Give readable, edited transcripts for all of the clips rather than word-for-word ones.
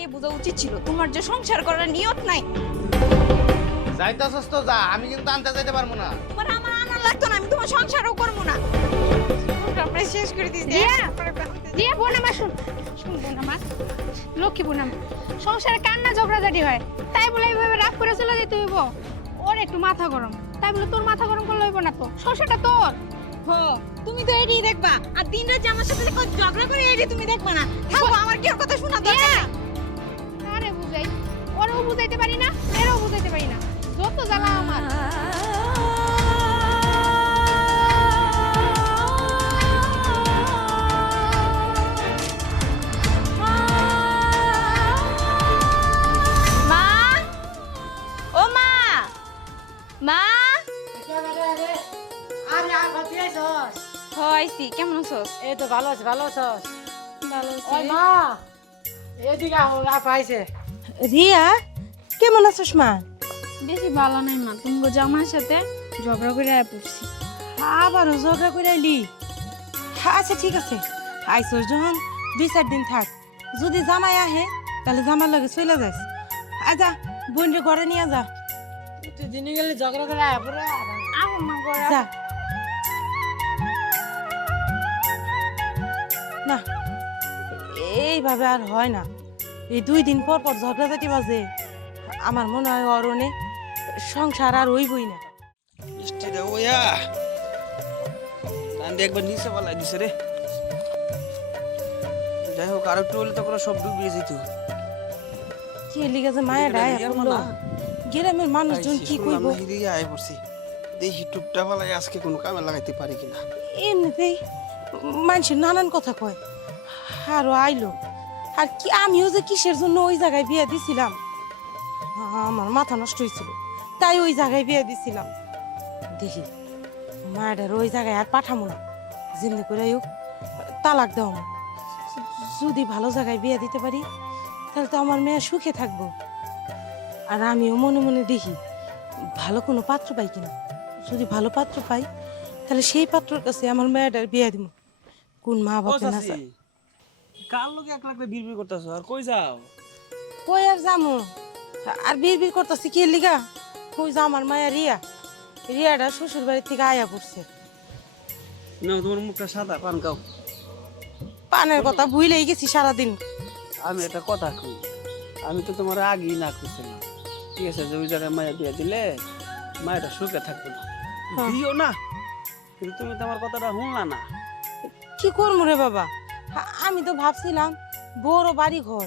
আগে বোঝা উচিত ছিল তোমার যে সংসার করার নিয়ত নাই। যাইতাছস তো যা, আমি কিন্তু আনতে যাইতে পারবো না। তোমার আমার আনা লাগতো না, আমি তোমার সংসারও করবো না। আমরা শেষ করে দিয়েছি। রিয়া বোন আমার শুন বোন আমার লক্ষ্মী বোন আমার সংসারে কান্না ঝগড়াঝাটি হয় তাই বলে এইভাবে রাগ করে চলে যেতে হইব? ওর একটু মাথা গরম, তাই বলে তোর মাথা গরম করলে হইব না, তো সংসারটা তোর। হো, তুমি তো এটাই দেখবা, আর দিন রাত যে আমার সাথে যে কত ঝগড়া করে এটাই তুমি দেখবা না। থাকো, আমার কি ওর কথা শোনা দরকার না। আরে বুঝাই, ওরও বুঝাইতে পারি না, এরও বুঝাইতে পারি না, যত জ্বালা আমার। মা, ও মা, মা। আরে আর ভাবি আইছস? হইছি, কেমন আছোস? এই তো ভালো আছি, ভালো আছস? ভালো ওই মা, এদিকে আহ, আপা আইছে। রিয়া কেমন আছিস মা? বেশি ভালো নাই মা, তুমি জামার সাথে ঝগড়া করে পড়ছি। আবারও ঝগড়া করে আইলি? আচ্ছা ঠিক আছে, আইসস যখন 2-4 দিন থাক, যদি জামাই আহে তাহলে জামার লগে চলে যাস। আজা বোনরে ঘরে নিয়ে যা। তুই দিনে গেলে ঝগড়া করে আয় পুরো। আহ মা করে যা না, এইভাবে আর হয় না। এই 2 দিন পর পর ঝগড়াঝাটি বাজে, আমার মনে হয় অরণে সংসার আর হইবই না। মিষ্টিটা ওয়া কান্দে একবার নিচে পালাই দিছে রে। যাই হোক আর একটু হলে তো কোনো সব ডুবিয়ে যেত। কি লিগে যে মায়া ডায় আপলো গ্রামের মানুষজন কি কইব? হিরিয়া আয় পড়ছি, দেখি টুপটা পালাই আজকে কোনো কামে লাগাইতে পারি কিনা। এমনিতেই মানুষের নানান কথা কয়, আরো আইলো। আর কি আমিও যে কিসের জন্য ওই জায়গায় বিয়ে দিছিলাম, আমার মাথা নষ্ট হয়েছিল, তাই ওই জায়গায় বিয়ে দিছিলাম। দেখি মায়ের ওই জায়গায় আর পাঠামো না, যেমনি করে হোক তালাক দাও। যদি ভালো জায়গায় বিয়ে দিতে পারি তাহলে তো আমার মেয়ে সুখে থাকবো। আর আমিও মনে মনে দেখি ভালো কোনো পাত্র পাই কিনা। যদি ভালো পাত্র পাই তাহলে সেই পাত্রর কাছে আমার মেয়েটার বিয়ে দিব। কোন মা বাবা না চায়। কার লোকে এক লাখ বিড়বিড় করতেছ আর কই যাও? কই আর যামু, আর বিড় করতেছি কি লিগা? কই যা আমার মায়া রিয়া, রিয়াটা শ্বশুর বাড়ির থেকে আয়া পড়ছে। না তোমার মুখটা সাদা, পান খাও। পানের কথা ভুলেই গেছি সারাদিন। আমি একটা কথা কই, আমি তো তোমার আগেই না করছিলাম, ঠিক আছে? যে ওই জায়গায় মায়া বিয়ে দিলে মায়েরা সুখে থাকবে না, দিও না। কিন্তু তুমি তো আমার কথাটা শুনলা না। কি করবো রে বাবা, আমি তো ভাবছিলাম বড় বাড়ি ঘর,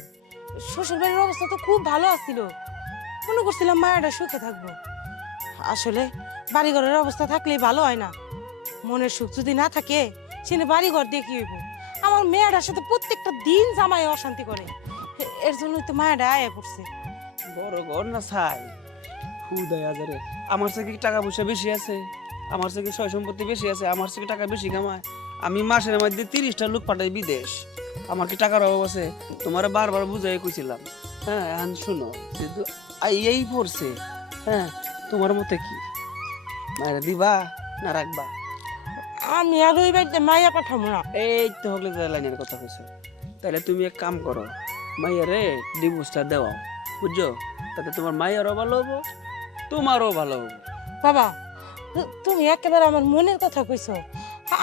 শ্বশুর বাড়ির অবস্থা তো খুব ভালো আছিল, মনে করছিলাম মায়াটা সুখে থাকবো। আসলে বাড়ি ঘরের অবস্থা থাকলেই ভালো হয় না, মনের সুখ যদি না থাকে সেখানে বাড়ি ঘর দিয়ে কি হইব? আমার মেয়েটার সাথে প্রত্যেকটা দিন জামাই অশান্তি করে, এর জন্যই তো মায়াটা আয়া পড়ছে। বড় ঘর না ছাই, হুদায় আজারে। আমার থেকে কি টাকা পয়সা বেশি আছে? আমার থেকে সয় সম্পত্তি বেশি আছে? আমার থেকে টাকা বেশি কামায়? আমি মাসের মধ্যে 30টা লোক পাঠাই বিদেশ, আমার কি টাকার অভাব আছে? তোমার বারবার বুঝাই কইছিলাম। হ্যাঁ এখন শুনো, যেহেতু এই পড়ছে, হ্যাঁ তোমার মতে কি মায়েরা দিবা না রাখবা? আমি আর ওই বাড়িতে মায়া পাঠাবো না। এই তো হলে লাইনের কথা কইছো, তাহলে তুমি এক কাম করো, মাইয়ারে ডিভোর্সটা দেওয়া, বুঝছো? তাতে তোমার মাইয়ারও ভালো হবো, তোমারও ভালো হবো। বাবা তুমি একেবারে আমার মনের কথা কইছো,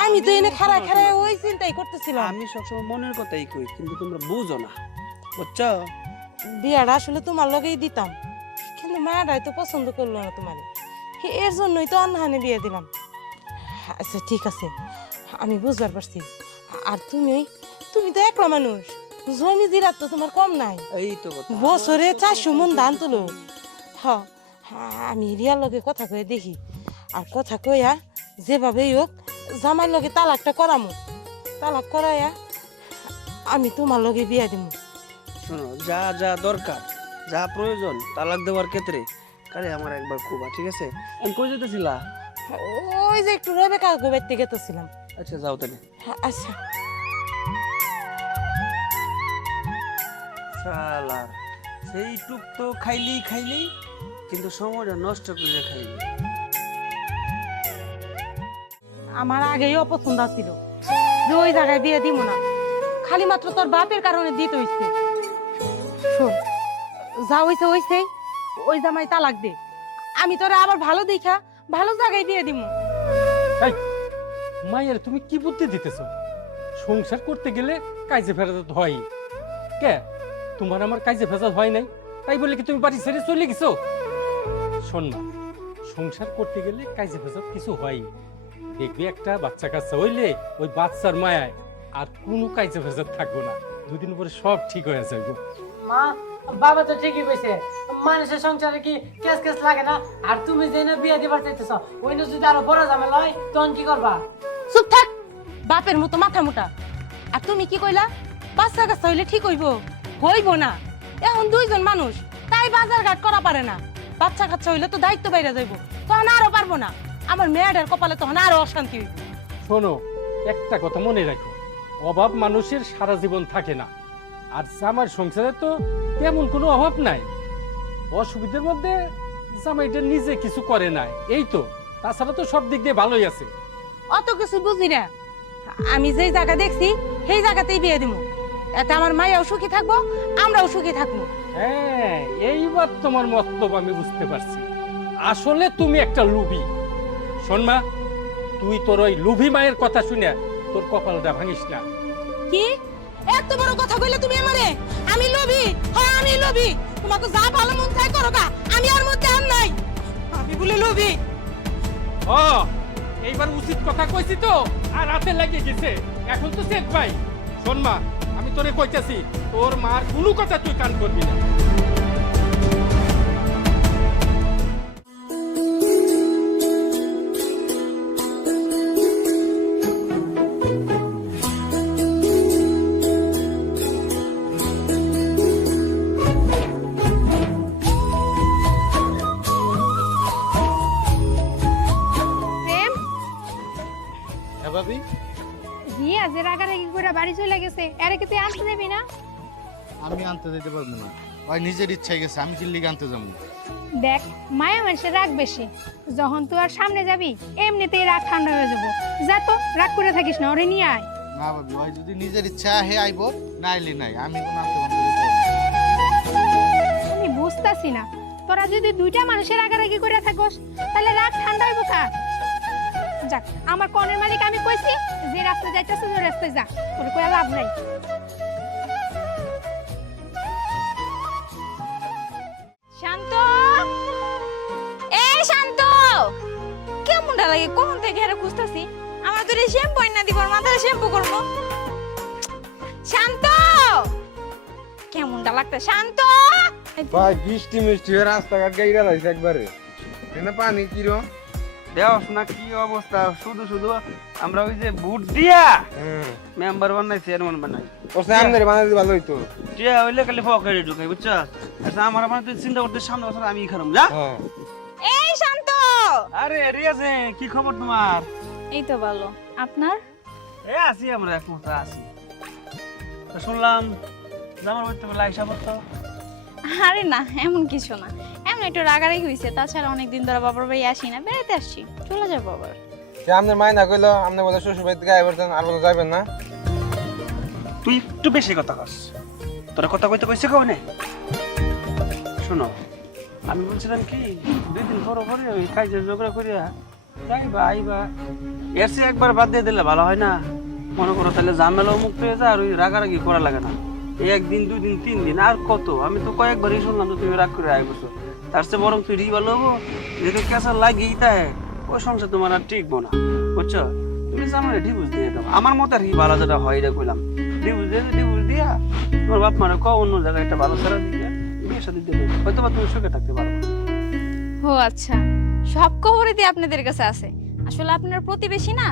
আমি তো এনে খাড়া খাড়া ওই চিন্তাই করতেছিলাম। আমি সবসময় মনের কথাই কই, কিন্তু তোমরা বুঝো না, বুঝছো? বিয়াটা আসলে তোমার লগেই দিতাম, কিন্তু মায়াটাই তো পছন্দ করলো না তোমার, এর জন্যই তো অন্যহানে বিয়ে দিলাম। আচ্ছা ঠিক আছে, আমি বুঝবার পারছি। আর তুমি তুমি তো একলা মানুষ, জমি জিরাত তো তোমার কম নাই, এই তো কথা। বছরে 400 মন ধান তুলো। হ্যাঁ আমি রিয়ার লগে কথা কয়ে দেখি, আর কথা কইয়া যেভাবেই হোক জামাই লগে তালাকটা করামু, তালাক করাইয়া আমি তোমার লগে বিয়া দিব। শোনো, যা যা দরকার, যা প্রয়োজন তালাক দেওয়ার ক্ষেত্রে কারে আমার একবার কুবা, ঠিক আছে? আমি কই যেতেছিলা? ওই যে একটু রেবেকা গোবাইতে গেতেছিলাম। আচ্ছা যাও তাহলে। আচ্ছা শালার সেই টুক তো খাইলি কিন্তু সময়টা নষ্ট করে খাইলি। আমার আগেই অপছন্দ ছিল যে ওই জায়গায় বিয়ে দিব না, খালি মাত্র তোর বাপের কারণে দিতে হইছে। শোন যা হইছে হইছে, ওই জামাই তালাক দে। আমি তোরা আবার ভালো দেখা ভালো জায়গায় বিয়ে দিমু। এই মায়ের তুমি কি বুদ্ধি দিতেছো? সংসার করতে গেলে কাজে ফেরাতে হয়। কে তোমার আমার কাজে ফেসাদ হয় নাই তাই বলে কি তুমি বাড়ি ছেড়ে চলে গেছো? শোন না, সংসার করতে গেলে কাজে ফেসাদ কিছু হয়। দেখবি একটা বাচ্চা কাচ্চা হইলে ওই বাচ্চার মায়ায় আর কোনো কাজে ফেসাদ থাকবো না। দুদিন পরে সব ঠিক হয়ে যাবে। মা বাবা তো ঠিকই কইছে, মানুষের সংসারে কি কেস কেস লাগে না? আর তুমি যে না বিয়ে দিবার চাইতেছ, ওই না যদি আরো বড় ঝামেলা হয় তখন কি করবা? চুপ থাক, বাপের মতো মাথা মোটা। আর তুমি কি কইলা? বাচ্চা কাচ্চা হইলে ঠিক হইব? হইব না। এখন দুইজন মানুষ, তাই বাজার ঘাট করা পারে না। বাচ্চা কাচ্চা হইলে তো দায়িত্ব বাইরে যাইব, তখন আরো পারবো না। আমার মেয়েটার কপালে তখন আরো অশান্তি হইব। শোনো, একটা কথা মনে রাখো, অভাব মানুষের সারা জীবন থাকে না। আর জামার সংসারে তো তেমন কোনো অভাব নাই। অসুবিধার মধ্যে জামাইটা নিজে কিছু করে নাই, এই তো। তাছাড়া তো সব দিক দিয়ে ভালোই আছে। অত কিছু বুঝি না। আমি যেই জায়গা দেখছি সেই জায়গাতেই বিয়ে দিব। এতে আমার মায়াও সুখী থাকবো, আমরাও সুখী থাকবো। হ্যাঁ, এইবার তোমার মতলব আমি বুঝতে পারছি। আসলে তুমি একটা লুভি। শোন মা, তুই তোর ওই লুভি মায়ের কথা শুনে তোর কপালটা ভাঙিস না। কি এত বড় কথা কইলে তুমি আমারে? আমি লোভী? হ্যাঁ আমি লোভী। তোমাকে যা ভালো মন চাই করো গা, আমি আর মধ্যে আর নাই। আমি বলে লোভী? ও, এইবার উচিত কথা কইছি তো, আর রাতে লাগিয়ে গেছে। এখন তো চেক ভাই। শোন মা, আমি তোরে কইতাছি, তোর মার কোনো কথা তুই কান করবি না। প্রেম, হ্যাঁ ভাবি, রিয়া যে রাগারাগি করে বাড়ি চলে গেছে, এর কি তুই আনতে যাবি না? আমি আনতে দিতে পারবো না। ওই নিজের ইচ্ছাই গেছে, আমি কি লিগে আনতে যাবো? দেখ, মায়া মানুষের রাগ বেশি। যখন তুই আর সামনে যাবি এমনিতেই রাগ ঠান্ডা হয়ে যাবো। যা তো, রাগ করে থাকিস না, ওরে নিয়ে আয়। না ভাবি, ওই যদি নিজের ইচ্ছা হে আইব, না আইলি নাই। আমি কোনো আনতে বন্ধ করতে পারবো না। আমি বুঝতাছি না, তোরা যদি দুইটা মানুষের রাগারাগি করে থাকোস তাহলে রাগ ঠান্ডা হইব কার? যাক, আমার কনের মালিক আমি কইছি যে রাস্তায় যাইতেছে ওই রাস্তায় যা, তোর কই লাভ নাই। শান্ত, এই শান্ত, কেমনটা লাগে? কখন থেকে এর খুঁজতাছি। আমার তো শ্যাম্পু না দিব, মাথায় শ্যাম্পু করবো। শান্ত, কেমনটা লাগতে? শান্ত, ভাই বৃষ্টি মিষ্টি হয়ে রাস্তাঘাট গাইরা লাগছে একবারে। এনে পানি কিরম দেওস না কি অবস্থা? শুধু শুধু আমরা ওই যে বুট দিয়া মেম্বার বানাই, চেয়ারম্যান বানাই। ওসে আমনের বানাইতে ভালো হইতো। টিয়া হইলে খালি পকেটে ঢুকাই, বুঝছো? আচ্ছা, আমার মানে তুই চিন্তা করতে সামনে বছর আমি খারাপ যা। হ্যাঁ এই শান্ত। আরে রিয়াজে, কি খবর তোমার? এই তো ভালো, আপনার? এ আছি, আমরা একমত আছি। তো শুনলাম জামার বাড়িতে বলে আইসা পড়তো। আরে না, এমন কিছু না, এমন একটু রাগারাগি হয়েছে। তাছাড়া অনেকদিন ধরে বাবার বাড়ি আসি না, বেড়াতে আসছি, চলে যাবো আবার। সে আমনের মায় না কইলো, আমনে বলে শ্বশুর বাড়িতে গায়ে বেরতেন, আর বলে যাবেন না। তুই একটু বেশি কথা কস। তোরা কথা কইতে কইছে কেউ নেই। শোনো, আমি বলছিলাম কি, 2 দিন পর পরে ওই কাজে ঝগড়া করিয়া যাইবা আইবা, এর চেয়ে একবার বাদ দিয়ে দিলে ভালো হয় না? মনে করো তাহলে ঝামেলাও মুক্ত হয়ে যায়, আর ওই রাগারাগি করা লাগে না। এই 1 দিন 2 দিন 3 দিন আর কত? আমি তো কয়েকবারই শুনলাম যে তুমি রাগ করে আয় করছো। তার চেয়ে বরং তুই ভালো হবো, যেহেতু কেঁচা লাগিয়েই তাই ওই সংসার তোমার আর টিকবো না, বুঝছো? তুমি আমার ডিভোর্স দিয়ে দাও। আমার মতো আর কি ভালো যেটা হয় এটা কইলাম, ডিভোর্স দিয়া তোমার বাপ মারা কও অন্য জায়গায় একটা ভালো ছাড়া দিয়ে বিয়ে শাদী দিয়ে দেবো, হয়তো বা তুমি সুখে থাকতে পারবে। ও আচ্ছা, সব খবরই দিয়ে আপনাদের কাছে আছে। আসলে আপনার প্রতিবেশী না,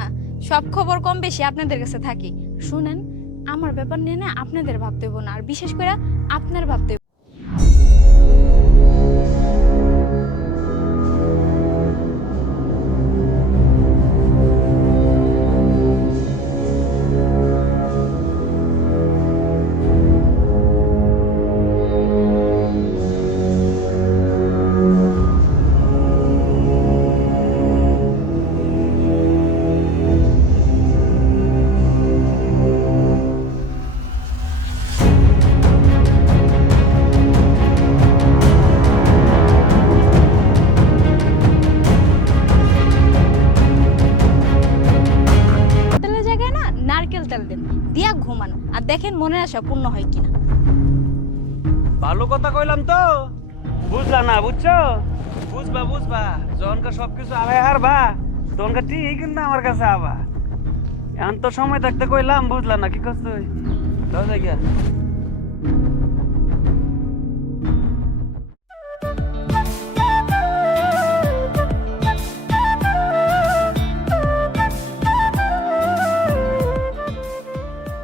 সব খবর কম বেশি আপনাদের কাছে থাকি। শুনেন, আমার ব্যাপার নিয়ে না আপনাদের ভাবতে হইব না, আর বিশেষ করে আপনার ভাবতে হইব। মনের আশা পূর্ণ হয় কিনা। ভালো কথা কইলাম তো, বুঝলা না? বুঝছো? বুঝবা বুঝবা, যখনকার সবকিছু আড়াই হারবা তখনকার ঠিক কিন্তু আমার কাছে আবা। এখন তো সময় থাকতে কইলাম, বুঝলা না? কি করছো? দাও জায়গা।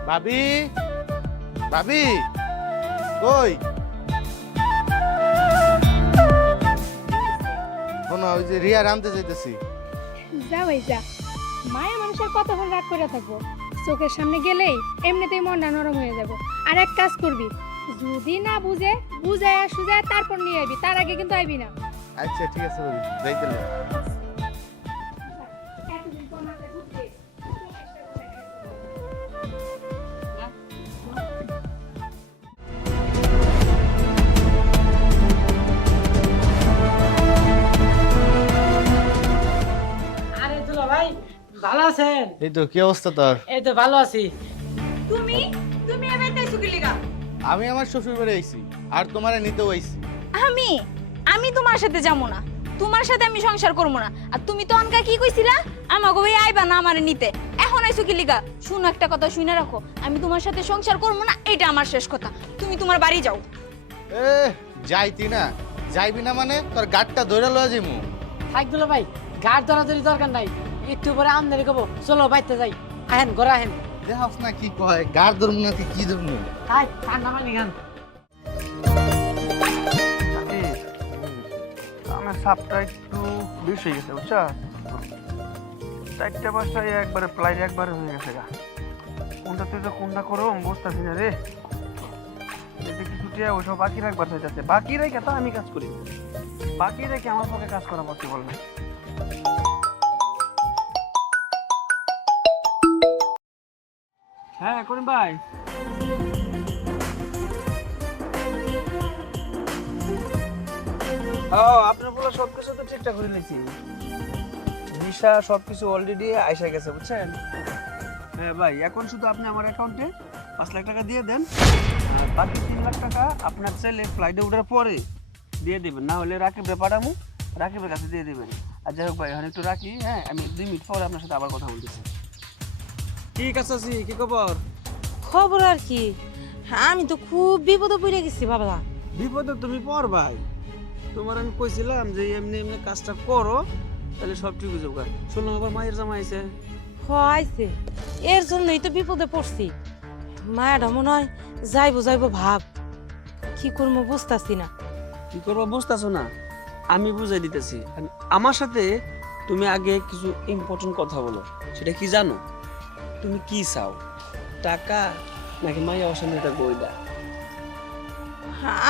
ভাবি, ভাবি কই? শোনো, ওই যে রিয়া আনতে যাইতেছি। যা ভাই যা, মায়ের মানুষের কতক্ষণ রাগ করে থাকবো? চোখের সামনে গেলেই এমনিতেই মনটা নরম হয়ে যাব। আর এক কাজ করবি, যদি না বুঝে বুঝায় সুজায় তারপর নিয়ে আইবি, তার আগে কিন্তু আইবি না। আচ্ছা ঠিক আছে ভাবি, যাইতেলে। আরে দুলা ভাই, ভালো আছেন? এই তো, কি অবস্থা তোর? এই তো ভালো আছি। তুমি তুমি এবার তাইছো কি লিগা? আমি আমার শ্বশুর বাড়ি আইছি, আর তোমারে নিতেও আইছি। আমি আমি তোমার সাথে যাবো না, তোমার সাথে আমি সংসার করবো না। আর তুমি তো অনকা কি কইছিলা, আমাকে ওই আইবা না আমারে নিতে, এখন আইছো কি লিগা? শুনো, একটা কথা শুনে রাখো, আমি তোমার সাথে সংসার করবো না, এটা আমার শেষ কথা। তুমি তোমার বাড়ি যাও। এ যাইতি না? যাইবি না মানে তোর গাটটা ধরে লয়ে যাইমু। থাক দুলা ভাই, গাড় ধরাধরি দরকার নাই, একটু পরে আমদানি করবো। চলো বাইতে যাই, আহেন ঘরে আহেন। দেখাস না কি কয়, গাড় ধরবো না কি ধরবো? তাই ঠান্ডা পানি খান। আমার সাপটা একটু বেশি হয়ে গেছে, বুঝছো? 4টা বাসায় একবারে প্লাইট একবারে হয়ে গেছে গা। কোনটা তুই তো কোনটা করো বুঝতেছি না রে। এদিকে ছুটিয়ে ওইসব বাকি রাখবার চাইতেছে, বাকি রেখে তো আমি কাজ করি, বাকি রেখে আমার পক্ষে কাজ করা পসিবল না। হ্যাঁ করিম ভাই, আপনার বলা সবকিছু তো ঠিকঠাক করে নিয়েছি, ভিসা সবকিছু অলরেডি আইসা গেছে, বুঝছেন? হ্যাঁ ভাই, এখন শুধু আপনি আমার অ্যাকাউন্টে 5 লাখ টাকা দিয়ে দেন, আর বাকি 3 লাখ টাকা আপনার ছেলে ফ্লাইটে ওঠার পরে দিয়ে দেবেন, না হলে রাকিবরে পাঠামু, রাকিবের কাছে দিয়ে দেবেন। আর যাই হোক ভাই, এখন একটু রাখি, হ্যাঁ আমি 2 মিনিট পরে আপনার সাথে আবার কথা বলতেছি। ঠিক আছে, কি খবর? খবর আর কি, আমি তো খুব বিপদে পড়ে গেছি বাবা। বিপদে তুমি পর ভাই, তোমার আমি কইছিলাম যে এমনি এমনি কাজটা করো, তাহলে সব ঠিক হয়ে যাবে। শুনলাম আবার মায়ের জামা আইছে। হয়েছে, এর জন্যই তো বিপদে পড়ছি। মায়াটা মনে হয় যাইবো ভাব, কি করবো বুঝতেছি না। কি করবো বুঝতেছো না? আমি বুঝাই দিতেছি। আমার সাথে তুমি আগে কিছু ইম্পর্টেন্ট কথা বলো। সেটা কি জানো? তুমি কি চাও, টাকা নাকি মাইয়া অসামনে একটা গইডা?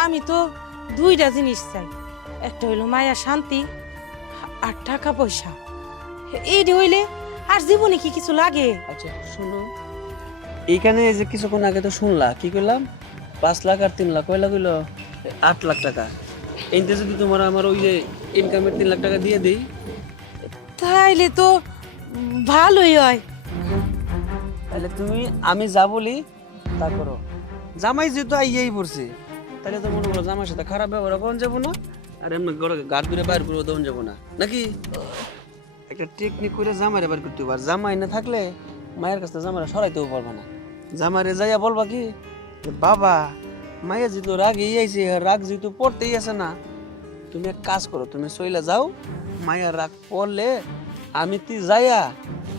আমি তো 2টা জিনিস চাই, একটা হইলো মায়া শান্তি আর টাকা পয়সা। এইটা হইলে আর জীবনে কি কিছু লাগে? আচ্ছা শোনো, এইখানে এই যে কিছুক্ষণ আগে তো শুনলা কি কইলাম, 5 লাখ আর 3 লাখ কয়লা কইলো 8 লাখ টাকা। এইতে যদি তোমার আমার ওই যে ইনকামের 3 লাখ টাকা দিয়ে দেই, তাইলে তো ভালোই হয়। তাহলে তুমি আমি যা বলি তা করো। জামাই যেহেতু আইয়াই পড়ছে, তাহলে তো মনে করো জামাইয়ের সাথে খারাপ ব্যবহার কখন যাবো না, আর এমনি গাড় ধরে বাইর করে দেওয়া যাবো না, নাকি? একটা টেকনিক করে জামাইরে বাইর করতে হবে। আর জামাই না থাকলে মায়ের কাছে জামাইরা সরাইতেও পারবে না। জামাইরে যাইয়া বলবা কি, বাবা মায়ের যেহেতু রাগেই আইছে, রাগ যেহেতু পড়তেই আছে না, তুমি এক কাজ করো, তুমি চইলা যাও, মায়ের রাগ পড়লে আমি তুই যাইয়া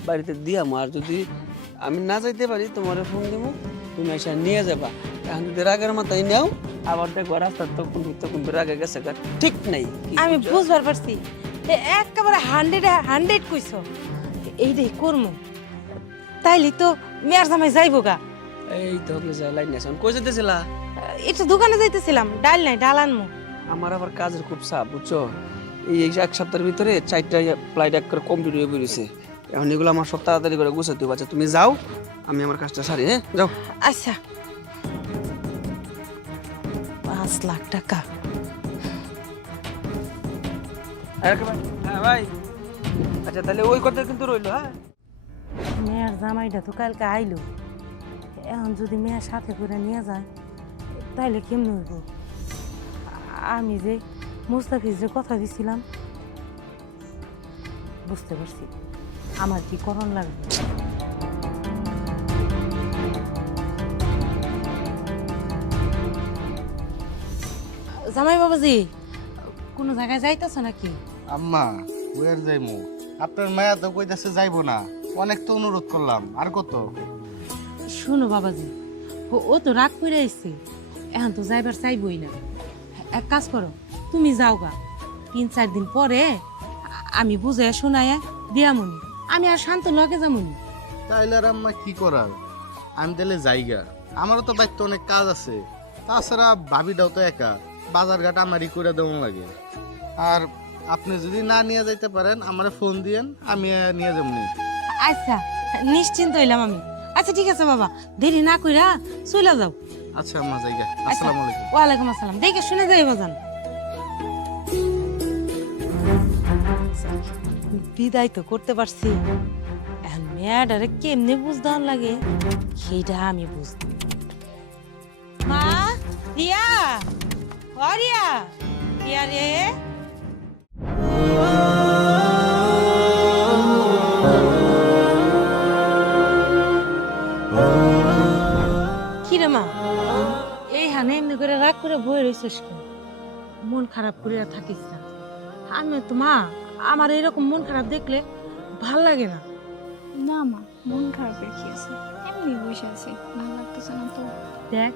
বাড়িতে দিয়াম, আর যদি আমি না যাইতে পারি তোমার ফোন দিব, তুমি এসে নিয়ে যাবা। এখন যদি রাগের মাথায় নেও, আবার দেখো রাস্তার তখন রাগে গেছে, ঠিক নেই। আমি বুঝবার পারছি, একেবারে 100 কইছো, এইটাই করমু। তাইলে তো মেয়ার জামাই যাইবো গা। এই তো লাইন আছে, কই যেতেছিলা? একটু দোকানে যাইতেছিলাম, ডাল নাই, ডাল আনমু। আমার আবার কাজের খুব চাপ, বুঝছো? এই 1 সপ্তাহের ভিতরে 4টা ফ্লাইট এক করে কমপ্লিট হয়ে বেরিয়েছে। এখন এগুলো আমার সব তাড়াতাড়ি করে গুছাতে হবে। আচ্ছা তুমি যাও, আমি আমার কাজটা সারি। হ্যাঁ যাও। আচ্ছা, 5 লাখ টাকা। হ্যাঁ ভাই, আচ্ছা তাহলে ওই কথা কিন্তু রইলো। হ্যাঁ মেয়ার জামাইটা তো কালকে আইলো, এখন যদি মেয়ের সাথে করে নিয়ে যায় তাইলে কেমনে হইব? আমি যে মুস্তাফিজ যে কথা দিছিলাম, বুঝতে পারছি আমার কি করণ লাগবে। জামাই বাবাজি, কোনো জায়গায় যাইতেছ নাকি? আম্মা ওয়ার যাইমু? আপনার মায়া তো কইতাছে যাইবো না, অনেক তো অনুরোধ করলাম, আর কত? শোনো বাবাজি, ও তো রাগ করে আসছে, এখন তো যাইবার চাইবই না। এক কাজ করো, তুমি যাও গা, 3-4 দিন পরে আমি বুঝে শোনায়া দিয়ামনি, আমি আর শান্ত লগে যামনি। তাইলে আর আম্মা কি করার, আমি তাহলে যাইগা, আমারও তো বাড়িতে অনেক কাজ আছে। তাছাড়া ভাবিটাও তো একা, বাজার ঘাট আমারই করে দেওয়া লাগে। আর আপনি যদি না নিয়ে যাইতে পারেন আমারে ফোন দিয়েন, আমি নিয়ে যাবনি। আচ্ছা, নিশ্চিন্ত হইলাম আমি। আচ্ছা ঠিক আছে বাবা, দেরি না কইরা চলে যাও। আচ্ছা আম্মা যাইগা, আসসালামু আলাইকুম। ওয়ালাইকুম আসসালাম। দেখে শুনে যাই বাজান। বিদায় তো করতে পারছি, এখন মেয়েটারে কেমনে বুঝদান লাগে সেইটা আমি বুঝতে। মা, রিয়া, ও রিয়া, রিয়া রে। কিরে মা, এই হানে এমনি করে রাগ করে বয়ে রয়েছিস কেন? মন খারাপ করে থাকিস না। আমি তো মা, আমার এরকম মন খারাপ দেখলে ভাল লাগে না। না মা, মন খারাপের কি আছে, এমনি বসে আছি, ভালো লাগতেছে না তো। দেখ,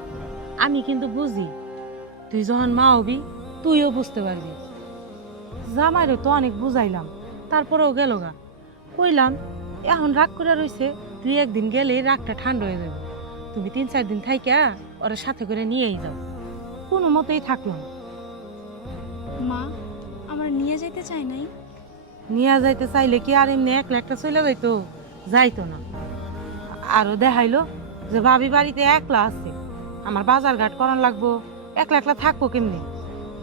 আমি কিন্তু বুঝি, তুই যখন মা হবি তুইও বুঝতে পারবি। জামাইরও তো অনেক বুঝাইলাম, তারপরেও গেল গা। কইলাম এখন রাগ করে রইছে, 2-1 দিন গেলে রাগটা ঠান্ডা হয়ে যাবে। তুমি 3-4 দিন থাইকা ওরা সাথে করে নিয়েই যাও। কোনো মতেই থাকলো না। মা, আমার নিয়ে যেতে চাই নাই। নিয়ে যাইতে চাইলে কি আর এমনি একলা একটা চলে যাইতো? যাইতো না। আরো দেখাইলো যে ভাবি বাড়িতে একলা আছে, আমার বাজার ঘাট করার লাগবো, একলা একলা থাকবো কেমনি?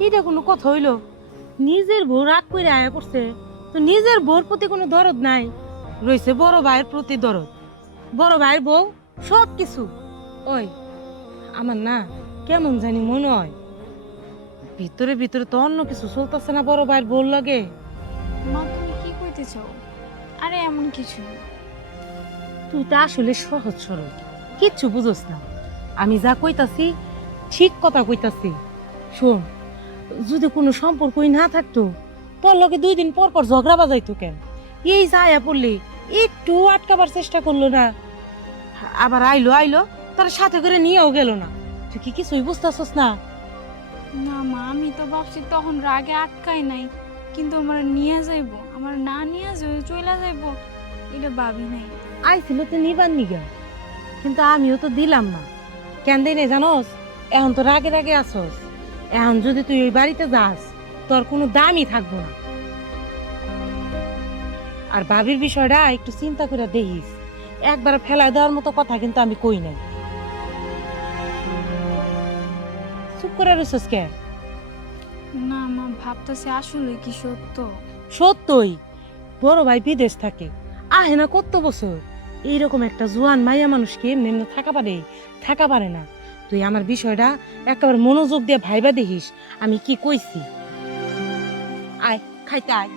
এটা কোনো কথা হইলো? নিজের বউ রাগ করে আয়া করছে, তো নিজের বউর প্রতি কোনো দরদ নাই, রইছে বড় ভাইয়ের প্রতি দরদ। বড় ভাইয়ের বউ সব কিছু। ওই আমার না কেমন জানি মনে হয়, ভিতরে ভিতরে তো অন্য কিছু চলতেছে না বড় ভাইয়ের বউর লাগে। মা, তুমি কি কইতে চাও? আরে এমন কিছু না। তুই তো আসলে সহজ সরল, কিচ্ছু বুঝোস না। আমি যা কইতাছি ঠিক কথা কইতাছি। শোন, যদি কোনো সম্পর্কই না থাকতো, তোর লগে 2 দিন পর পর ঝগড়া বাজাইতো কেন? এই যায়া পড়লি একটু আটকাবার চেষ্টা করলো না, আবার আইলো তার সাথে করে নিয়েও গেল না। তুই কি কিছুই বুঝতেছস না? না মা, আমি তো ভাবছি তখন রাগে আটকাই নাই, কিন্তু আমার নিয়ে যাইবো, আমার না নিয়ে চলে যাইবো, এটা ভাবি নাই। আইছিল তো নিবার নিগা, কিন্তু আমিও তো দিলাম না। কেন দেই নাই জানোস? এখন তো রাগে রাগে আসস, এখন যদি তুই ওই বাড়িতে যাস তোর কোনো দামই থাকবো না। আর ভাবির বিষয়টা একটু চিন্তা করে দেখিস, একবার ফেলাই দেওয়ার মতো কথা কিন্তু আমি কই নাই। চুপ করে রইছস কে? না মা, ভাবতেছি আসলে কি সত্য? সত্যই, বড় ভাই বিদেশ থাকে, আহে না কত বছর। এইরকম একটা জোয়ান মাইয়া মানুষকে এমনি এমনি থাকা পারে না। তুই আমার বিষয়টা একেবারে মনোযোগ দিয়ে ভাইবা দেখিস আমি কি কইছি। আয় খাইতে আয়।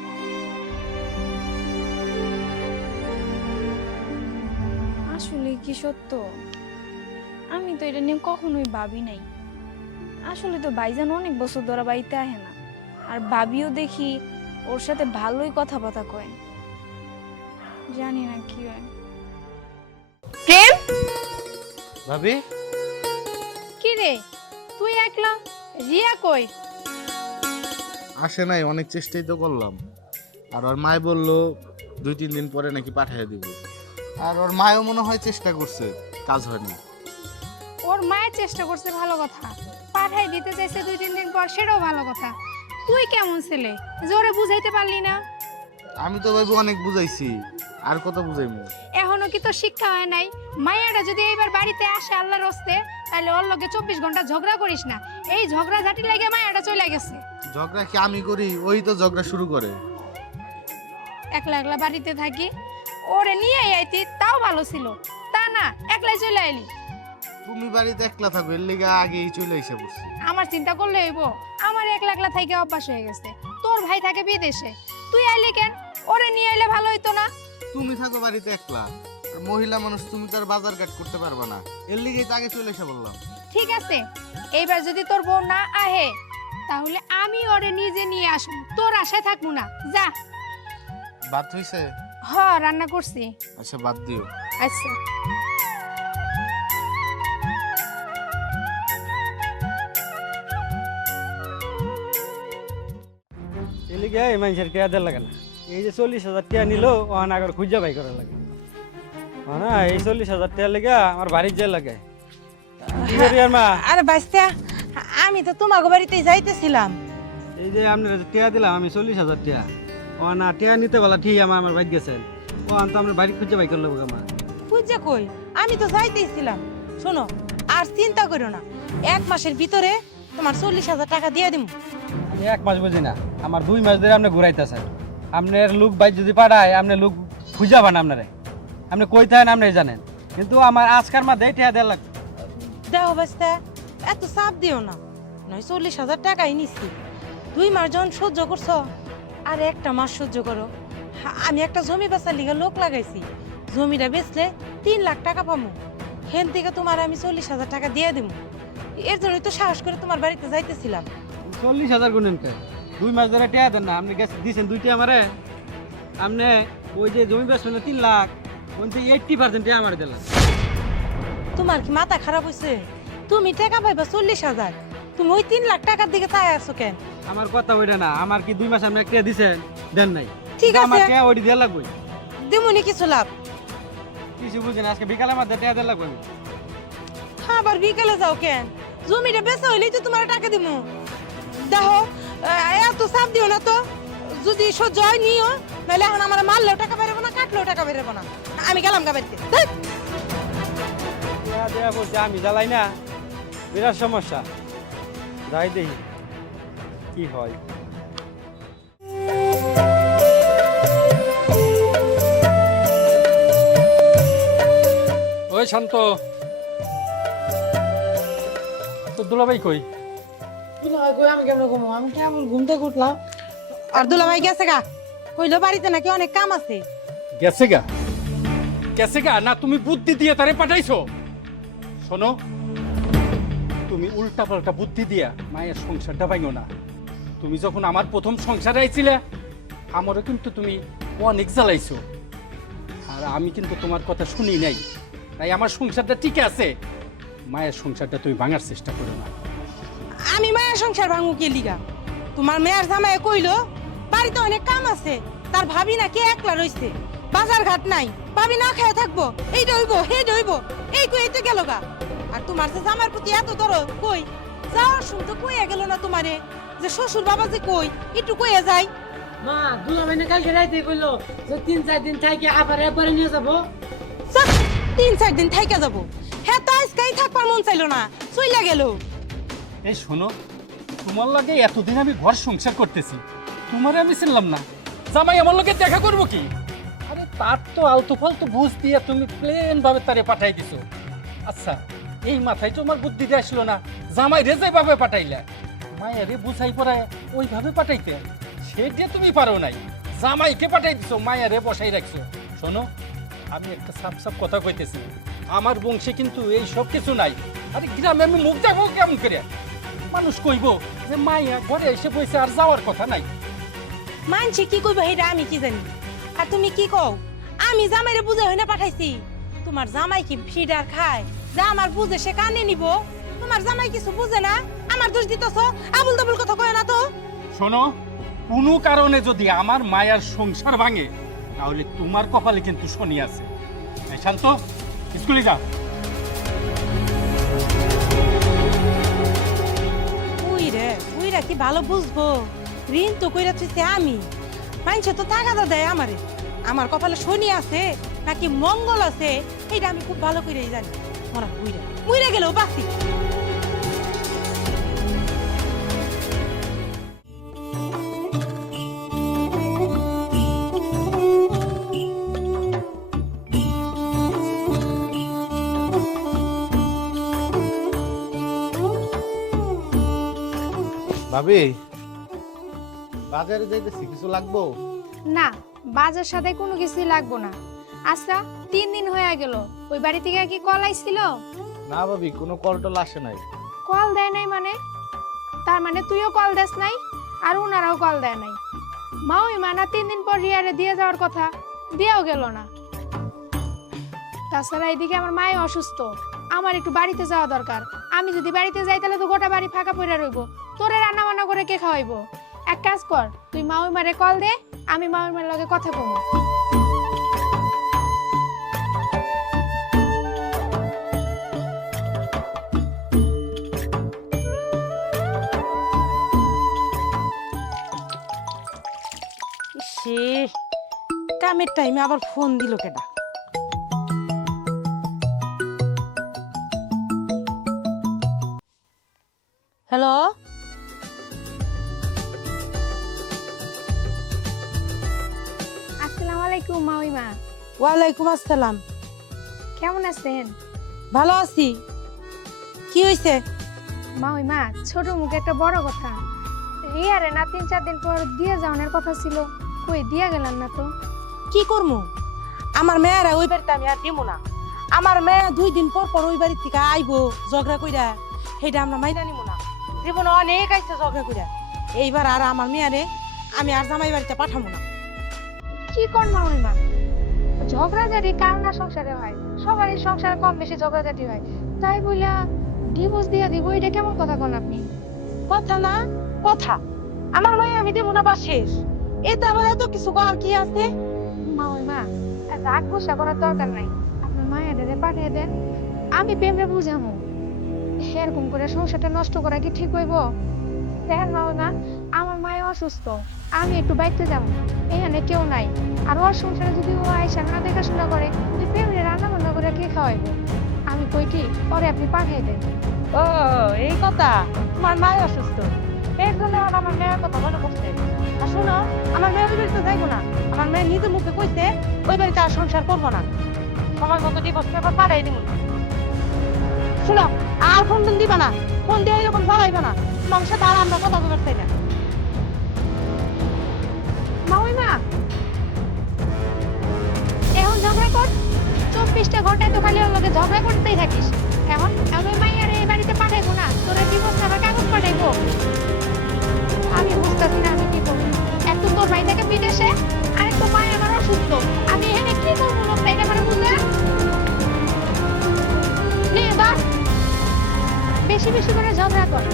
আসলে কি সত্য? আমি তো এটা নিয়ে কখনোই ভাবি নাই। আসলে তো ভাইজান অনেক বছর ধরে বাড়িতে আহে না, আর ভাবিও দেখি ওর সাথে ভালোই কথাবার্তা কয়। জানি না কি হয়। প্রেম, ভাবি, কি রে তুই একলা? রিয়া কই? আসে নাই, অনেক চেষ্টাই তো করলাম। আর ওর মায় বললো 2-3 দিন পরে নাকি পাঠিয়ে দিব। আর ওর মায়ও মনে হয় চেষ্টা করছে, কাজ হয়নি। ওর মায়ের চেষ্টা করছে ভালো কথা, পাঠাই দিতে চাইছে 2-3 দিন পর, সেটাও ভালো কথা। তুই কেমন ছেলে, জোরে বুঝাইতে পারলি না? আমি তো ভাবি অনেক বুঝাইছি, আর কত বুঝাইমু? এখনো কি তোর শিক্ষা হয় নাই? মায়েরা যদি এইবার বাড়িতে আসে আল্লাহর হস্তে, তাহলে ওর লগে 24 ঘন্টা ঝগড়া করিস না। এই ঝগড়া ঝাঁটি লাগে মায়েরা চলে গেছে। ঝগড়া কি আমি করি? ওই তো ঝগড়া শুরু করে। একলা একলা বাড়িতে থাকি, ওরে নিয়ে আইতি তাও ভালো ছিল, তা না একলাই চলে আইলি। তুমি বাড়িতে একলা থাকো এর লেগে আগেই চলে এসে বসছি। আমার চিন্তা করলে হইব, আমার একলা একলা থেকে অভ্যাস হয়ে গেছে। তোর ভাই থাকে বিদেশে, তুই আইলি কেন? ওরে নিয়ে আইলে ভালো হইতো না? তুমি থাকো বাড়িতে একলা, আর মহিলা মানুষ তুমি তো আর বাজার ঘাট করতে পারবে না, এর লেগেই তো আগে চলে এসে বললাম। ঠিক আছে, এইবার যদি তোর বউ না আহে তাহলে আমি ওরে নিজে নিয়ে আসবো, তোর আশায় থাকবো না। যা। ভাত হইছে? হ, রান্না করছি। আচ্ছা বাদ দিও। আচ্ছা। এলিগে এই মানুষের টিয়া দেওয়ার লাগে না। এই যে 40,000 টিয়া নিল ওখানে আগে খুঁজা বাই করার লাগে না। এই 40,000 টিয়া লেগে আমার বাড়ির যে লাগে। কি করি আর মা? আরে বাইস্তা, আমি তো তোমার বাড়িতে যাইতেছিলাম। এই যে আপনার টিয়া দিলাম আমি 40,000 টিয়া, ও না টিয়া নিতে বলা ঠিক আমার বাড়ি গেছেন, ও তো আমরা বাড়ি খুঁজে বাই করলো আমার। খুঁজে কই, আমি তো যাইতেছিলাম। শোনো, আর চিন্তা করো না, 1 মাসের ভিতরে তোমার 40,000 টাকা দিয়ে দিব। আমি 1 মাস বুঝি না, আমার 2 মাস ধরে আপনি ঘুরাইতেছেন। আপনার লোক বাইর যদি পাঠায় আপনি লোক খুঁজা পান, আপনারে আপনি কই থাকেন আপনি জানেন, কিন্তু আমার আজকার মা দেয় টিয়া দেওয়ার লাগবে। দেখো বাইস্তা, এত চাপ দিও না, নয় 40,000 টাকাই নিচ্ছি। 2 মাস যখন সহ্য করছো, আর 1 মাস সহ্য করো। আমি একটা জমি বেচার লিগে লোক লাগাইছি, জমিটা বেচলে 3 লাখ টাকা পাবো। হেন থেকে তোমার আমি 40,000 টাকা দিয়ে দিব। এর জন্যই তো সাহস করে তোমার বাড়িতে যাইতেছিলাম। 40,000 গুনেন কে? 2 মাস ধরে টিয়া দেন না, আপনি গেছে দিয়েছেন 2টি আমারে। আপনি ওই যে জমি বেচবেন 3 লাখ, ওই 80% টিয়া আমার দিলেন। তোমার কি মাথা খারাপ হয়েছে? তুমি টাকা পাইবা 40,000, তুমি ওই 3 লাখ টাকার দিকে চাই আছো কেন? আমার কথা ওইটা না, আমার কি 2 মাস আপনি টিয়া দিয়েছেন দেন নাই? ঠিক আমার আছে, টিয়া ওইটি দেওয়া লাগবে। দিমুনি কিছু লাভ। কিছু বুঝেন, আজকে বিকালে আমার টিয়া দেওয়া লাগবে। আবার বিকেলে যাও কেন? জমিটা বেচা হইলেই তো তোমার টাকা দিমু। দেখো, এত চাপ দিও না তো। যদি সহ্য হয় নিও, নাহলে এখন আমার মারলেও টাকা বেরোবো না, কাটলেও টাকা বেরোবো না। আমি গেলাম গা বাড়িতে। ধ্যাৎ। টিয়া দেওয়া বলছে আমি জ্বালাই না, বিরাট সমস্যা। যাই দেখি কি হয়। ওই শান্ত, তো দুলাভাই কই? আমি কেমন ঘুমো? আমি কেমন ঘুম থেকে উঠলাম। আর দুলাভাই গেছে গা, কইলো বাড়িতে নাকি অনেক কাম আছে। গেছে গা? গেছে গা না তুমি বুদ্ধি দিয়ে তারে পাঠাইছো? শোনো, তুমি উল্টা পাল্টা বুদ্ধি দিয়া মায়ের সংসারটা ভাঙো না। তুমি যখন আমার প্রথম সংসারে আইছিলে, আমারও কিন্তু তুমি অনেক জ্বালাইছো, আর আমি কিন্তু তোমার কথা শুনি নাই, তাই আমার সংসারটা ঠিক আছে। মায়ের সংসারটা তুমি ভাঙার চেষ্টা করো না। আমি মায়ের সংসার ভাঙু কে লিগা? তোমার মেয়ের জামাই কইলো বাড়িতে অনেক কাম আছে, তার ভাবি নাকি একলা রইছে, বাজার ঘাট নাই, ভাবি না খেয়ে থাকবো, এই দইবো হে দইবো, এই কই এতে গেল গা। আর তোমার যে জামার প্রতি এত দরদ, কই যাওয়ার সময় তো কইয়া গেল না তোমারে যে শ্বশুর বাবা যে কই একটু কইয়া যাই। মা, দুলা ভাই কালকে রাইতে কইলো যে 3-4 দিন থাকি আবার একবারে নিয়ে যাবো। 3-4 দিন থাইকা যাবো? হ্যাঁ, তো আজকেই থাকবার মন চাইলো না, চইলা গেল। এই শোনো, তোমার লাগে এতদিন আমি ঘর সংসার করতেছি, তোমারে আমি চিনলাম না, জামাই আমার লোকে দেখা করবো কি? আরে তার তো আলতু ফালতু বুঝ দিয়ে তুমি প্লেন ভাবে তারে পাঠাই দিছো। আচ্ছা, এই মাথায় তো আমার বুদ্ধি দিয়ে আসলো না, জামাই রে যেভাবে পাঠাইলে মায়ের রে বুঝাই পড়ায় ওইভাবে পাঠাইতে, সেটা তুমি পারো নাই, জামাইকে পাঠাই দিছো, মায়ের রে বসাই রাখছো। শোনো, আমি একটা সাপ সাপ কথা কইতেছি, আমার বংশে কিন্তু এই সব কিছু নাই। আরে গ্রামে আমি মুখ দেখো কেমন করে, মানুষ কইব যে মাইয়া ঘরে এসে বসে আর যাওয়ার কথা নাই। মানছি কি কইব হেটা আমি কি জানি। আর তুমি কি কও আমি জামাইরে বুঝে হইনা পাঠাইছি? তোমার জামাই কি ফিডার খায় যা আমার বুঝে সে কানে নিব? তোমার জামাই কিছু বুঝে না, আমার দোষ দিতেছ, আবুল তাবুল কথা কয় না তো। শোনো, কোনো কারণে যদি আমার মায়ার সংসার ভাঙে, তাহলে তোমার কপালে কিন্তু শনি আছে। এই শান্ত, স্কুলে যা। উইরা কি ভালো বুঝবো? ঋণ তো কইরা তুইছে আমি, মানছে তো টাকাটা দেয় আমারে। আমার কপালে শনি আছে নাকি মঙ্গল আছে এটা আমি খুব ভালো করেই জানি। মরা উইরা গেলেও বাঁচি। ভাবি বাজারে যাইতেছি, কিছু লাগবো? না, বাজার সাথে কোনো কিছুই লাগবো না। আচ্ছা, 3 দিন হয়ে গেল, ওই বাড়ি থেকে কি কল আইছিল? না ভাবি, কোনো কল টল আসে নাই। কল দেয় নাই মানে? তার মানে তুইও কল দেস নাই আর ওনারাও কল দেয় নাই। মাওই মানা 3 দিন পর রিয়ারে দিয়ে যাওয়ার কথা, দিয়েও গেল না। তাছাড়া এদিকে আমার মায়ে অসুস্থ, আমার একটু বাড়িতে যাওয়া দরকার। আমি যদি বাড়িতে যাই তাহলে তো গোটা বাড়ি ফাঁকা পড়ে রইব। তোরে রান্না বান্না করে কে খাওয়াইবো? এক কাজ কর, তুই মাওই মারে কল দে, আমি মাওই মার লগে কথা কমু। সে কামের টাইমে আবার ফোন দিল কেডা? হ্যালো, আসসালামু আলাইকুম মাওই মা, ওয়ালাইকুম আসসালাম। কেমন আছেন? ভালো আছি। কি হয়েছে? মাওই মা, ছোট মুখে একটা বড় কথা। রিয়ারে না 3-4 দিন পর দিয়ে যাওয়ার কথা ছিল, কই দিয়া গেলেন না তো? কি করবো? আমার মেয়েরা ওই বাড়িতে আমি আর দিব না। আমার মেয়ে 2 দিন পর পর ওই বাড়ির থেকে আইবো ঝগড়া কইরা, সেইটা আমরা মাইনা নিব না। জীবনে অনেক আইছে ঝগড়া কইরা, এইবার আর আমার মেয়েরে আমি আর জামাই বাড়িতে পাঠাবো না। কি কোন মাওই মা, ঝগড়াঝাটি কারণা সংসারে হয়, সবারই সংসারে কম বেশি ঝগড়াঝাটি হয়, তাই বইলা ডিভোর্স দিয়া দিব, এটা কেমন কথা কোন আপনি? কথা না কথা, আমার মেয়ে আমি দিব না, বা শেষ। এতে আমার এত কিছু করার কি আছে? মাওই মা, রাগ গোসা করার দরকার নাই, আপনার মায়ের পাঠিয়ে দেন, আমি প্রেমে বুঝামো। এরকম করে সংসারটা নষ্ট করা কি ঠিক হইব? দেখেন মাওই মা, আমার মায়ে অসুস্থ, আমি একটু বাইতে যাবো, এখানে কেউ নাই, আর ওর সংসারে যদি ও আয়সা না দেখাশোনা করে, তুই প্রেমে রান্না বান্না করে কে খাওয়াইব? আমি কই কি, পরে আপনি পাঠিয়ে দেন। ও এই কথা, তোমার মায় অসুস্থ, এর জন্য আমার মেয়ের কথা মনে পড়ছে। আর শোনো, আমার মেয়ে ওই বাড়িতে যাইবো না। আমার মেয়ে নিজের মুখে কইছে ওই বাড়িতে আর সংসার করবো না, সময় মতো ডিভোর্স পেপার পাঠাই দিব। শোনো, আর ফোন দিন দিবা না, ফোন দিয়ে এরকম চালাইবে না, তোমার সাথে আর আমরা কথা বলতে চাই না। মাওই মা, এখন ঝগড়া কর, 24টা ঘন্টায় তো খালি ওর লগে ঝগড়া করতেই থাকিস। এখন ওই মাইয়ারে এই বাড়িতে পাঠাইবো না, তোরা ডিভোর্স পেপার কাগজ পাঠাইবো। আমি বুঝতেছি না আমি কি করবো। এক তো তোর ভাই থেকে বিদেশে, আরেক তো মায় আমার অসুস্থ, আমি এখানে কি করবো? লোকটা এটা করে বুঝলে নে বাস, বেশি বেশি করে ঝগড়া কর,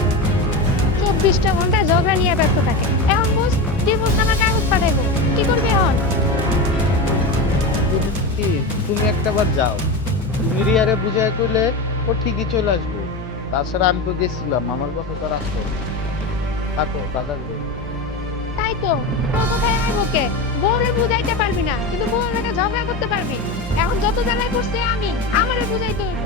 24টা ঘন্টায় ঝগড়া নিয়ে ব্যস্ত থাকে। এখন বুঝ, ডিভোর্স আমার কাগজ পাঠাইবো, কি করবি এখন? কি, তুমি একটাবার যাও, তুমি রিয়ারে বুঝাই করলে ও ঠিকই চলে আসবো। তাছাড়া আমি তো গেছিলাম, আমার কথা তো রাখো, থাকো বাজার যাই। তাই তো, তোর কোথায় আইবো কে? বউরে বুঝাইতে পারবি না, কিন্তু বউর লাগে ঝগড়া করতে পারবি। এখন যত জ্বালাই করছে আমি, আমারে বুঝাইতে হইব।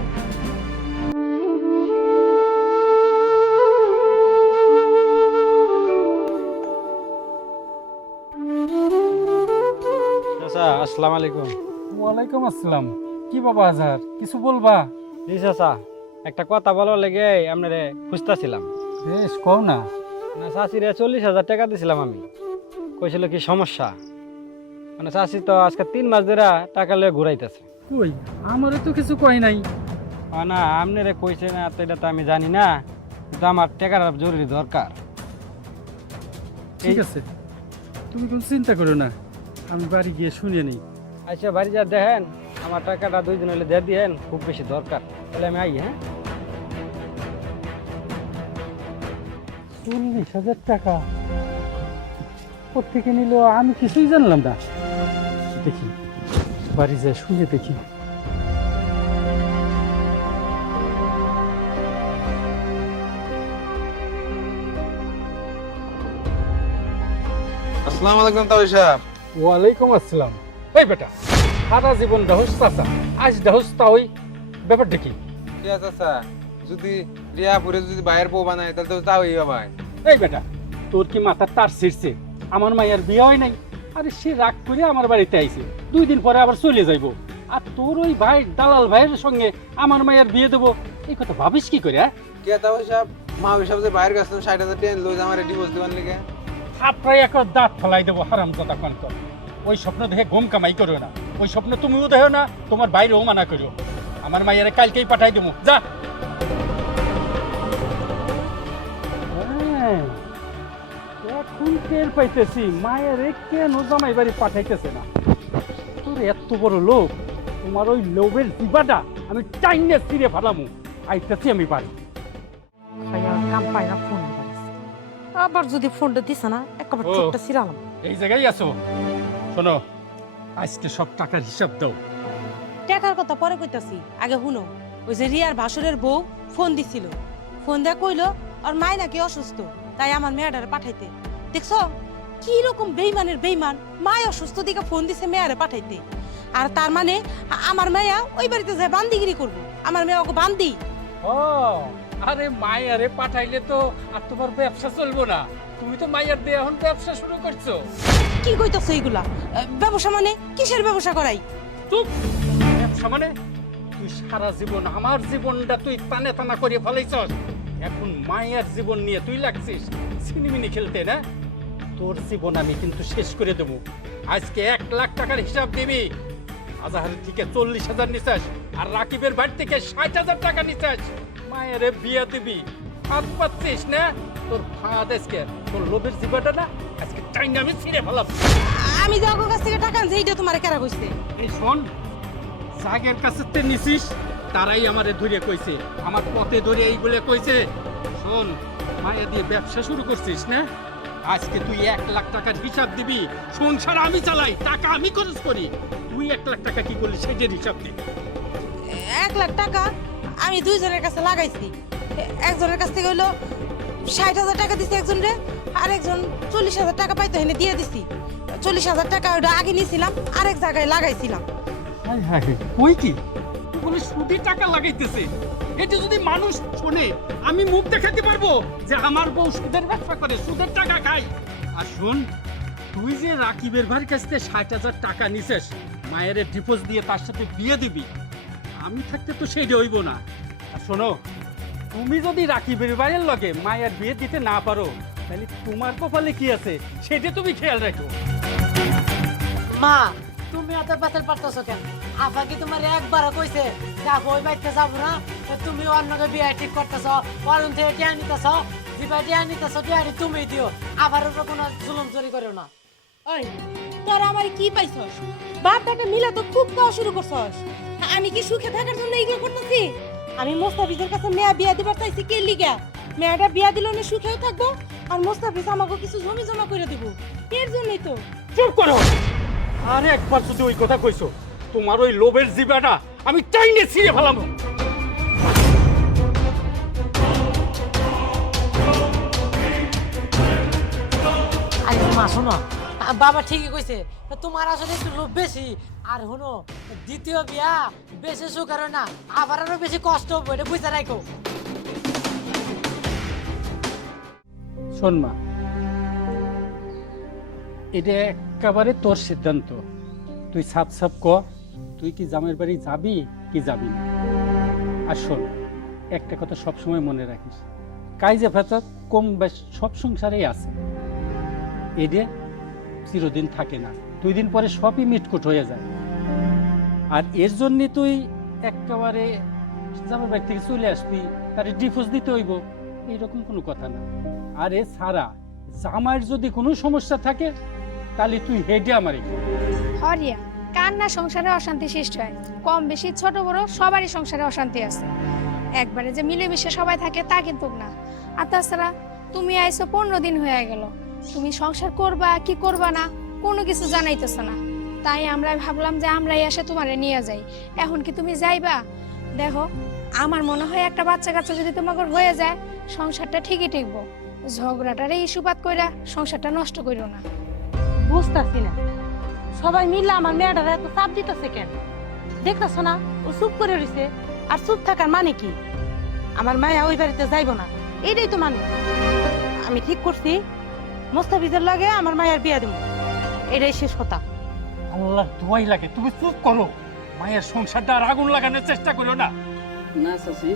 চাচা আসসালামু আলাইকুম। ওয়ালাইকুম আসসালাম। কি বাবা আজহার, কিছু বলবা? জি চাচা, একটা কথা বলার লেগে আপনারে খুঁজতেছিলাম। বেশ, কও না। না চাচিরে 40,000 টাকা দিছিলাম আমি, কইছিল কি সমস্যা, মানে চাচি তো আজকে 3 মাস ধরে টাকা লয়ে ঘুরাইতেছে। কই, আমারে তো কিছু কই নাই। না আপনারে কইছে না তো এটা তো আমি জানি না, কিন্তু আমার টাকার জরুরি দরকার। ঠিক আছে, তুমি কোনো চিন্তা করো না, আমি বাড়ি গিয়ে শুনে নিই। আচ্ছা বাড়ি যা দেখেন, আমার টাকাটা 2 দিন হলে দিয়ে দিয়েন, খুব বেশি দরকার। তাহলে আমি আই। হ্যাঁ 40,000 টাকা কোথেকে নিল আমি কিছুই জানলাম না। দেখি বাড়ি যায় শুনে দেখি। আসসালামু আলাইকুম তাও সাহেব। ওয়ালাইকুম আসসালাম। এই বেটা, সারা জীবন ডাহুস চাচা, আজ ডাহুস তাওই, ব্যাপারটা কি? ঠিক আছে চাচা, যদি রিয়াপুরে যদি বাইরের বউ বানায় তাহলে তো তাওই ভাই। এই বেটা, তোর কি মাথার তার ছিঁড়ছে? আমার মায়ের বিয়ে হয় নাই, আরে সে রাগ করে আমার বাড়িতে আইছে, 2 দিন পরে আবার চলে যাইবো, আর তোর ওই ভাই দালাল ভাইয়ের সঙ্গে আমার মায়ের বিয়ে দেবো, এই কথা ভাবিস কি করে? হ্যাঁ কে তাও সাহেব, মা হিসাব যে বাইরের কাছে 60,000 টাকা লই আমার ডিভোর্স দিবার লিগে। আপনার একটা দাঁত ফেলাই দেবো হারামজাদা কন্ত। ওই স্বপ্ন দেখে ঘুম কামাই করো না, ওই স্বপ্ন তুমিও দেখো না, তোমার বাইরেও মানা করো। আমার মায়ের কালকেই পাঠাই দেবো, যা। এখন টের পাইতেছি মায়ের কেন জামাই বাড়ি পাঠাইতেছে না। তোর এত বড় লোভ, তোমার ওই লোভের জিবাটা আমি টাইনে ছিঁড়ে ফেলামু। আইতেছি আমি বাড়ি। খাইয়া কাম পাই না ফোন দিবারিস। আবার যদি ফোনটা দিছে না একবার ও। চোখটা ছিড়ালাম। এই জায়গায় আছো, শোনো, আজকে সব টাকার হিসাব দাও। টাকার কথা পরে কইতাছি, আগে শুনো। ওই যে রিয়ার ভাসুরের বউ ফোন দিছিল, ফোন দেয়া কইলো আর মাই নাকি অসুস্থ, তাই আমার মেয়েটারে পাঠাইতে। দেখছো কি রকম বেইমানের বেইমান, মায় অসুস্থ দিকে ফোন দিছে মেয়ারে পাঠাইতে। আর তার মানে আমার মেয়া ওই বাড়িতে যায় বান্দিগিরি করবো, আমার মেয়ে ওকে বান্দি। ও আরে মায়ারে পাঠাইলে তো আর তোমার ব্যবসা চলবো না। তুমি তো মায়ের দিয়ে এখন ব্যবসা শুরু করছো। কি কইতাছো এইগুলা? ব্যবসা মানে কিসের ব্যবসা করাই? চুপ। ব্যবসা মানে তুই সারা জীবন আমার জীবনটা তুই টানে টানা করে ফেলাইছস। এখন মায়ের জীবন নিয়ে তুই লাগছিস সিনেমিনি খেলতে না? তোর জীবন আমি কিন্তু শেষ করে দেবো। আজকে 1 লাখ টাকার হিসাব দিবি। আজাহারের থেকে 40,000 নিচাস, আর রাকিবের বাড়ি থেকে 60,000 টাকা নিচাস। মায়ের বিয়ে দিবি, হাত পাচ্ছিস না? তোর ফাঁদ আজকে, তোর লোভের জীবনটা না আজকে টাইম আমি ছিঁড়ে ফেলাম। আমি যে ওর কাছ থেকে টাকা আনছি এইটা তোমার কেরা কইছে? এই শোন, জাগের কাছে তে নিছিস তারাই আমারে ধরে কইছে, আমার পথে ধরে এইগুলো কইছে। শোন, মায়া দিয়ে ব্যবসা শুরু করছিস না? আজকে তুই 1 লাখ টাকার হিসাব দিবি। সংসার আমি চালাই, টাকা আমি খরচ করি। তুই 1 লাখ টাকা কি করলি সেটার হিসাব দিবি। 1 লাখ টাকা আমি দুইজনের কাছে লাগাইছি। একজনের কাছ থেকে হইলো 60,000 টাকা দিছি একজনরে, আর একজন 40,000 টাকা পাইতো এনে দিয়ে দিছি। 40,000 টাকা ওটা আগে নিয়েছিলাম, আরেক জায়গায় লাগাইছিলাম। হায় হায়, কই কি তুই বলে সুদে টাকা লাগাইতেছে? এটা যদি মানুষ শোনে আমি মুখ দেখাতে পারবো যে আমার বউ সুদের ব্যবসা করে, সুদের টাকা খায়। আর শোন, তুই যে রাকিবের ভাইয়ের কাছ থেকে 60,000 টাকা নিছিস, মায়ের ডিপোজিট দিয়ে তার সাথে বিয়ে দিবি, আমি থাকতে তো সেইটা হইব না। আর শোনো, তুমি যদি রাকিবের ভাইয়ের লগে মায়ের বিয়ে দিতে না পারো, তাহলে তোমার কপালে কি আছে সেটা তুমি খেয়াল রাখো। মা তুমি এত বেতন পারতেছো কেন? আফা কি তোমার একবারও কইছে যে আপা ওই বাড়িতে যাবো না? তো তুমি অন্যকে বিয়ে ঠিক করতেছো, অরুণ থেকে টিয়া নিতেছো, দিবা টিয়া নিতেছো, টিয়াটি তুমি দিও। আবার উপর কোনো জুলুম চুরি করো না। ওই তোরা আমার কি পাইছস? বাপ বেটা মিলা তো খুব খাওয়া শুরু করছস। আমি কি সুখে থাকার জন্য এইগুলো করতেছি? আমি মোস্তাফিজের কাছে মেয়া বিয়া দিবার চাইছি কে লিগা? মেয়াটা বিয়া দিল না সুখেও থাকবো, আর মোস্তাফিজ আমাকে কিছু জমি জমা করে দিব, এর জন্যই তো। চুপ করো। আর একবার যদি ওই কথা কইছো, তোমার ওই লোভের জিবাটা আমি টাইনে ছিঁড়ে ফেলাম। আরে মা শোনো, বাবা ঠিকই কইছে, তোমার আসলে একটু লোভ বেশি। আর শোনো, দ্বিতীয় বিয়া বেশি সুখের না, আবার আরো বেশি কষ্ট হবে, এটা বুঝতে রাখো। শোন মা, এটা একেবারে তোর সিদ্ধান্ত। তুই সাপ সাপ ক, তুই কি জামাইয়ের বাড়ি যাবি কি যাবি না। আর শোন, একটা কথা সবসময় মনে রাখিস, কাইজে ফেসাদ কম বেশ সব সংসারেই আছে। এটা চিরদিন থাকে না, 2 দিন পরে সবই মিটকুট হয়ে যায়। আর এর জন্য তুই একেবারে জামাইয়ের বাড়ি থেকে চলে আসবি, তারে ডিভোর্স দিতে হইব, এইরকম কোনো কথা না। আর এ ছাড়া জামাইয়ের যদি কোনো সমস্যা থাকে তাহলে তুই হেডে আমারে। হরিয়া, কান্না সংসারে অশান্তি সৃষ্টি হয়, কম বেশি ছোট বড় সবারই সংসারে অশান্তি আছে। একবারে যে মিলেমিশে সবাই থাকে তা কিন্তু না। আর তাছাড়া তুমি আইছো 15 দিন হয়ে গেল, তুমি সংসার করবা কি করবা না কোনো কিছু জানাইতেছো না। তাই আমরা ভাবলাম যে আমরাই এসে তোমারে নিয়ে যাই। এখন কি তুমি যাইবা? দেখো, আমার মনে হয় একটা বাচ্চা কাচ্চা যদি তোমাকে হয়ে যায়, সংসারটা ঠিকই টিকবো। ঝগড়াটারে ইস্যুপাত কইরা সংসারটা নষ্ট কইরো না। বুঝতাছি না সবাই মিলে আমার মেয়েটারে এত চাপ দিতেছে কেন? দেখতেছো না ও চুপ করে রইছে। আর চুপ থাকার মানে কি? আমার মায়া ওই বাড়িতে যাইব না, এটাই তো মানে। আমি ঠিক করছি মোস্তাফিজের লাগে আমার মায়ের বিয়া দেব, এটাই শেষ কথা। আল্লাহর দোয়াই লাগে তুমি চুপ করো। মায়ের সংসারটা আর আগুন লাগানোর চেষ্টা করো না। না চাচি,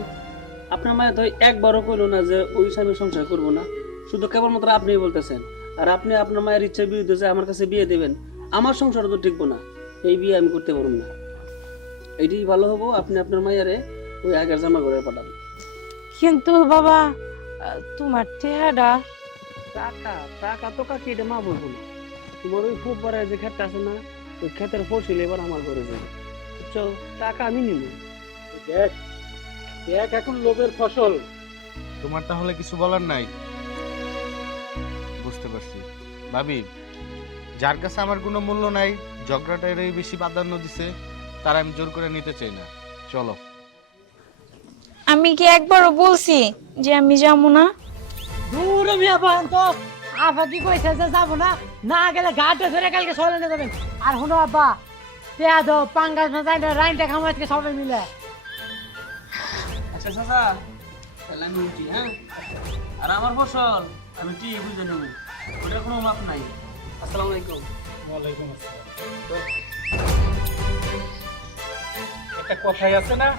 আপনার মায়ের তো একবারও কইলো না যে ওই স্বামী সংসার করবো না, শুধু কেবলমাত্র আপনিই বলতেছেন। আর আপনি আপনার মায়ের ইচ্ছার বিরুদ্ধে যে আমার কাছে বিয়ে দেবেন, আমার সংসার তো টিকবো না, এই বিয়ে আমি করতে পারবো না। এইটাই ভালো হবো আপনি আপনার মায়েরে ওই আগের জামা ঘরে পাঠান। কিন্তু বাবা তোমার টেহাডা টাকা টাকা তো কাকি এটা মা বলবো না, তোমার ওই খুব বড় যে ক্ষেতটা আছে না, ওই ক্ষেতের ফসল এবার আমার ঘরে যাবে, বুঝছো? টাকা আমি নিব। দেখ দেখ এখন লোভের ফসল। তোমার তাহলে কিছু বলার নাই? বুঝতে পারছি ভাবি, যার কাছে আমার কোনো মূল্য নাই, ঝগড়াটারই বেশি প্রাধান্য দিছে, তার আমি জোর করে নিতে চাই না। চলো। আমি কি একবারও বলছি যে আমি যাবো না? দূর মিয়া বহান তো, আফা কি কইছে যে যাবো না, না গেলে ঘাটে ধরে কালকে সলে নিয়ে যাবেন। আর শুনো আব্বা, পেয়া দো পাঙ্গাস না যাই রাইনটা খামো আজকে সবাই মিলে। আচ্ছা চাচা, তাহলে আমি উঠি, হ্যাঁ? আর আমার ফসল আমি ঠিক বুঝে নেব, ওটার কোনো মাপ নাই। আসসালামু আলাইকুম। ওয়ালাইকুম আসসালাম। একটা কথাই আছে না,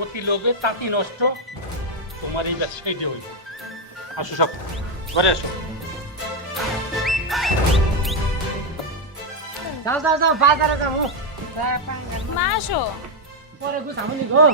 অতি লোভে তাঁতি নষ্ট। তোমার এই ব্যবসায় দিয়ে হইল। আসো সব ঘরে আসো। যাও যাও যাও বাজারে যাবো, মা আসো। পরে গুছামুনি গো।